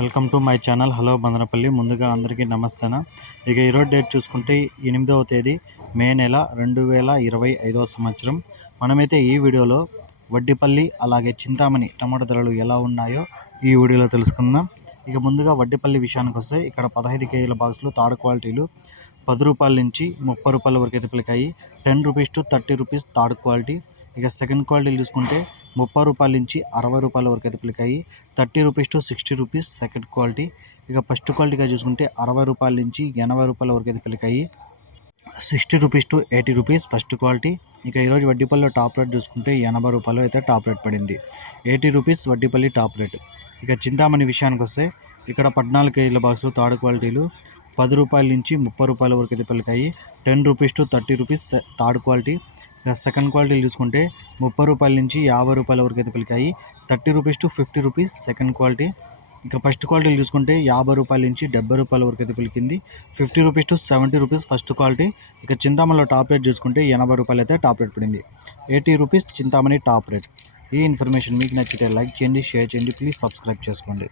Welcome to my channel. Hello Bandanapalli. ముందుగా అందరికీ నమస్తేనా. ఇక ఈరోజు డేట్ చూసుకుంటే ఎనిమిదవ తేదీ మే నెల రెండు వేల ఇరవై ఐదవ సంవత్సరం. మనమైతే ఈ వీడియోలో వడ్డిపల్లి అలాగే చింతామణి టమాటా ధరలు ఎలా ఉన్నాయో ఈ వీడియోలో తెలుసుకుందాం. ఇక ముందుగా వడ్డిపల్లి విషయానికి వస్తే ఇక్కడ పదహైదు కేజీల బాక్సులు తాడు క్వాలిటీలు పది రూపాయల నుంచి ముప్పై రూపాయల వరకు అయితే పిలికాయి. Ten rupees to thirty rupees third quality. ఇక సెకండ్ క్వాలిటీలు చూసుకుంటే ముప్పై రూపాయల నుంచి అరవై రూపాయల వరకు అయితే పిలికాయి. Thirty rupees to sixty rupees second quality. ఇక ఫస్ట్ క్వాలిటీగా చూసుకుంటే అరవై రూపాయల నుంచి ఎనభై రూపాయల వరకు అయితే పిలికాయి. Sixty rupees to eighty rupees first quality. ఇక ఈరోజు వడ్డీపల్లిలో టాప్ రేట్ చూసుకుంటే ఎనభై రూపాయలు అయితే టాప్ రేట్ పడింది. Eighty rupees Vaddipalli top rate. ఇక చింతామణి విషయానికి వస్తే ఇక్కడ పద్నాలుగు కేజీల బాక్సులు థర్డ్ క్వాలిటీలు. పది రూపాయల నుంచి ముప్పై రూపాయల వరకు అయితే పలికాయి ten rupees to thirty rupees third quality. ఇక సెకండ్ క్వాలిటీలు చూసుకుంటే ముప్పై రూపాయల నుంచి యాభై రూపాయల వరకు అయితే పలికాయి thirty rupees to fifty rupees second quality. ఇక ఫస్ట్ క్వాలిటీలు చూసుకుంటే యాభై రూపాయల నుంచి డెబ్బై రూపాయల వరకు అయితే పలికింది. Fifty rupees to seventy rupees first quality. ఇక చింతామణిలో టాప్ రేట్ చూసుకుంటే ఎనభై రూపాయలు అయితే టాప్ రేట్ పడింది. Eighty rupees Chintamani top rate. ఈ ఇన్ఫర్మేషన్ మీకు నచ్చితే లైక్ చేయండి షేర్ చేయండి ప్లీజ్ సబ్స్క్రైబ్ చేసుకోండి.